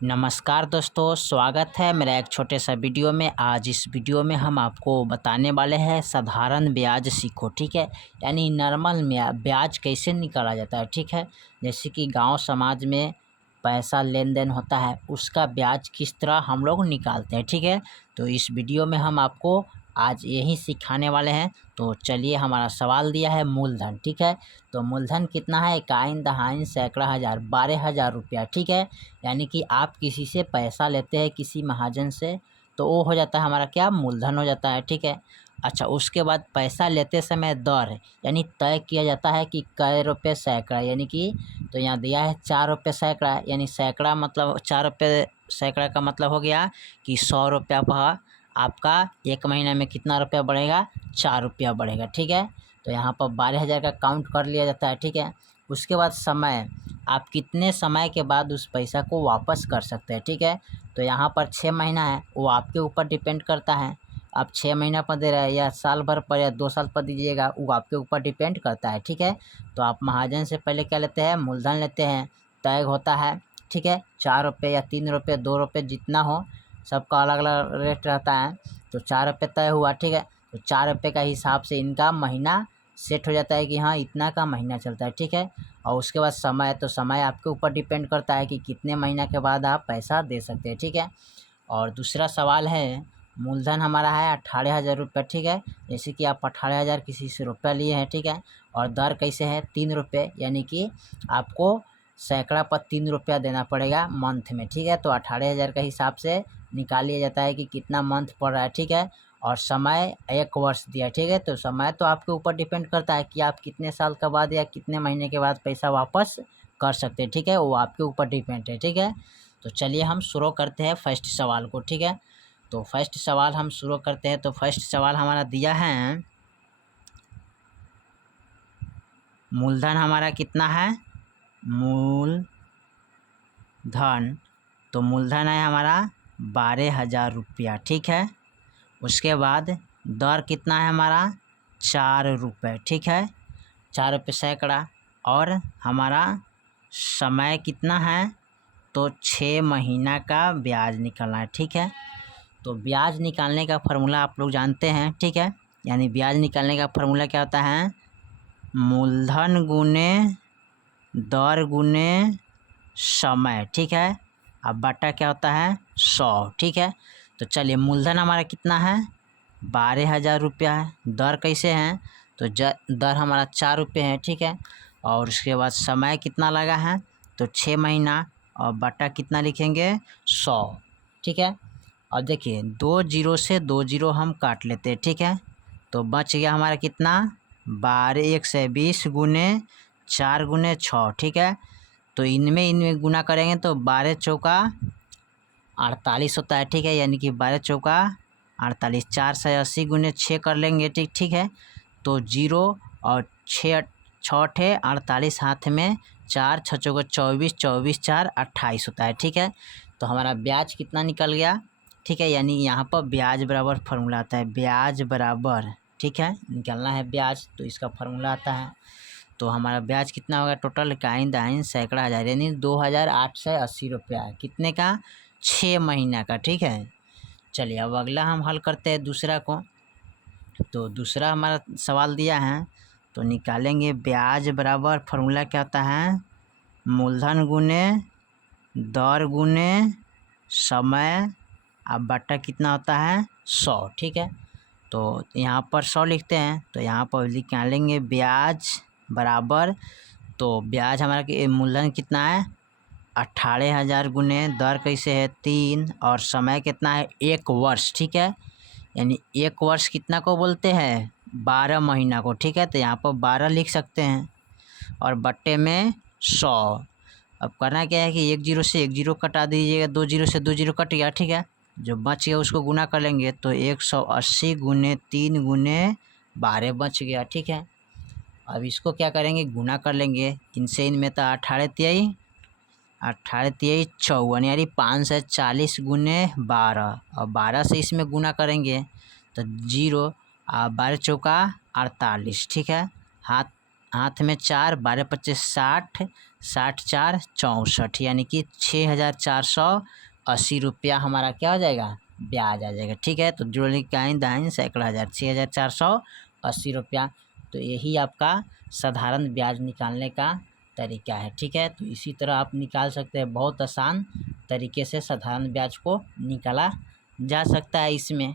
नमस्कार दोस्तों, स्वागत है मेरा एक छोटे सा वीडियो में। आज इस वीडियो में हम आपको बताने वाले हैं साधारण ब्याज सीखो। ठीक है, यानी नॉर्मल में ब्याज कैसे निकाला जाता है। ठीक है, जैसे कि गांव समाज में पैसा लेन देन होता है, उसका ब्याज किस तरह हम लोग निकालते हैं। ठीक है, तो इस वीडियो में हम आपको आज यही सिखाने वाले हैं। तो चलिए, हमारा सवाल दिया है मूलधन। ठीक है, तो मूलधन कितना है? इकाइन, दहाइन, सैकड़ा, हज़ार, 12,000 रुपया। ठीक है, यानी कि आप किसी से पैसा लेते हैं, किसी महाजन से, तो वो हो जाता है हमारा क्या? मूलधन हो जाता है। ठीक है, अच्छा, उसके बाद पैसा लेते समय दर यानी तय किया जाता है कि कै रुपये सैकड़ा, यानी कि तो यहाँ दिया है 4 रुपये सैकड़ा, यानी सैकड़ा मतलब 4 रुपये सैकड़ा का मतलब हो गया कि 100 रुपया पर आपका एक महीना में कितना रुपया बढ़ेगा? 4 रुपया बढ़ेगा। ठीक है, तो यहाँ पर 12,000 का काउंट कर लिया जाता है। ठीक है, उसके बाद समय, आप कितने समय के बाद उस पैसा को वापस कर सकते हैं। ठीक है, तो यहाँ पर 6 महीना है, वो आपके ऊपर डिपेंड करता है। आप 6 महीना पर दे रहे हैं या साल भर पर या 2 साल पर दीजिएगा, वो आपके ऊपर डिपेंड करता है। ठीक है, तो आप महाजन से पहले क्या लेते हैं? मूलधन लेते हैं, तय होता है। ठीक है, 4 रुपये या 3 रुपये, 2 रुपये, जितना हो, सबका अलग अलग रेट रहता है। तो 4 रुपये तय हुआ। ठीक है, तो 4 रुपये का हिसाब से इनका महीना सेट हो जाता है कि हाँ, इतना का महीना चलता है। ठीक है, और उसके बाद समय, तो समय आपके ऊपर डिपेंड करता है कि कितने महीना के बाद आप पैसा दे सकते हैं। ठीक है, और दूसरा सवाल है, मूलधन हमारा है 18,000 रुपये। ठीक है, जैसे कि आप 18,000 किसी से रुपया लिए हैं। ठीक है, और दर कैसे है? 3 रुपये, यानी कि आपको सैकड़ा पर 3 रुपया देना पड़ेगा मंथ में। ठीक है, तो 18,000 के हिसाब से निकाल लिया जाता है कि कितना मंथ पड़ रहा है। ठीक है, और समय 1 वर्ष दिया। ठीक है, तो समय तो आपके ऊपर डिपेंड करता है कि आप कितने साल के बाद या कितने महीने के बाद पैसा वापस कर सकते हैं। ठीक है, वो आपके ऊपर डिपेंड है। ठीक है, तो चलिए हम शुरू करते हैं फर्स्ट सवाल को। ठीक है, तो फर्स्ट सवाल हम शुरू करते हैं। तो फर्स्ट सवाल हमारा दिया है, मूलधन हमारा कितना है? मूलधन, तो मूलधन है हमारा 12,000 रुपया। ठीक है, उसके बाद दर कितना है हमारा? 4 रुपये। ठीक है, 4 रुपये सैकड़ा, और हमारा समय कितना है? तो 6 महीना का ब्याज निकालना है। ठीक है, तो ब्याज निकालने का फार्मूला आप लोग जानते हैं। ठीक है, यानी ब्याज निकालने का फार्मूला क्या होता है? मूलधन गुने दर गुने समय। ठीक है, अब बटा क्या होता है? 100। ठीक है, तो चलिए, मूलधन हमारा कितना है? 12,000 रुपया है। दर कैसे हैं? तो दर हमारा 4 रुपये है। ठीक है, और उसके बाद समय कितना लगा है? तो 6 महीना, और बटा कितना लिखेंगे? 100। ठीक है, अब देखिए, 2 जीरो से 2 जीरो हम काट लेते हैं। ठीक है, तो बच गया हमारा कितना? 12 1 से 20 गुने 4 गुने 6। ठीक है, तो इनमें गुना करेंगे तो 12 चौका 48 होता है। ठीक है, यानी कि 12 चौका 48, 4 से 80 गुने 6 कर लेंगे। ठीक है, तो 0 और 6 6 48 हाथ में, 4 6 चौका 24, 24 4 28 होता है। ठीक है, तो हमारा ब्याज कितना निकल गया? ठीक है, यानी यहाँ पर ब्याज बराबर फार्मूला आता है, ब्याज बराबर। ठीक है, निकालना है ब्याज, तो इसका फार्मूला आता है। तो हमारा ब्याज कितना होगा? टोटल इकाइन, दाइन, सैकड़ा, हज़ार, यानी 2,880 रुपया है। कितने का? 6 महीना का। ठीक है, चलिए, अब अगला हम हल करते हैं दूसरा को। तो दूसरा हमारा सवाल दिया है, तो निकालेंगे ब्याज बराबर, फार्मूला क्या होता है? मूलधन गुने दर गुने समय, अब बटा कितना होता है? 100। ठीक है, तो यहाँ पर 100 लिखते हैं, तो यहाँ पर निकालेंगे ब्याज बराबर, तो ब्याज हमारा मूलधन कितना है? 18,000 गुने दर कैसे है? 3, और समय कितना है? 1 वर्ष। ठीक है, यानी 1 वर्ष कितना को बोलते हैं? 12 महीना को। ठीक है, तो यहाँ पर 12 लिख सकते हैं, और बट्टे में 100। अब करना क्या है कि 1 जीरो से 1 जीरो कटा दीजिएगा, 2 जीरो से 2 जीरो कट गया। ठीक है, जो बच गया उसको गुना कर लेंगे, तो 180 गुने 3 गुने 12 बच गया। ठीक है, अब इसको क्या करेंगे? गुना कर लेंगे इनसे, इनमें तो 18 तिहाई 54, यानी 540 गुने 12, और 12 से इसमें गुना करेंगे तो 0, 12 चौका 48। ठीक है, हाथ हाथ में 4, 12 25 60, 60 4 64, यानी कि 6,480 रुपया हमारा क्या हो जाएगा, ब्याज आ जाएगा। ठीक है, तो जोड़े काइन दाइन सैकड़ा हज़ार, 6,480 रुपया। तो यही आपका साधारण ब्याज निकालने का तरीका है। ठीक है, तो इसी तरह आप निकाल सकते हैं, बहुत आसान तरीके से साधारण ब्याज को निकाला जा सकता है इसमें।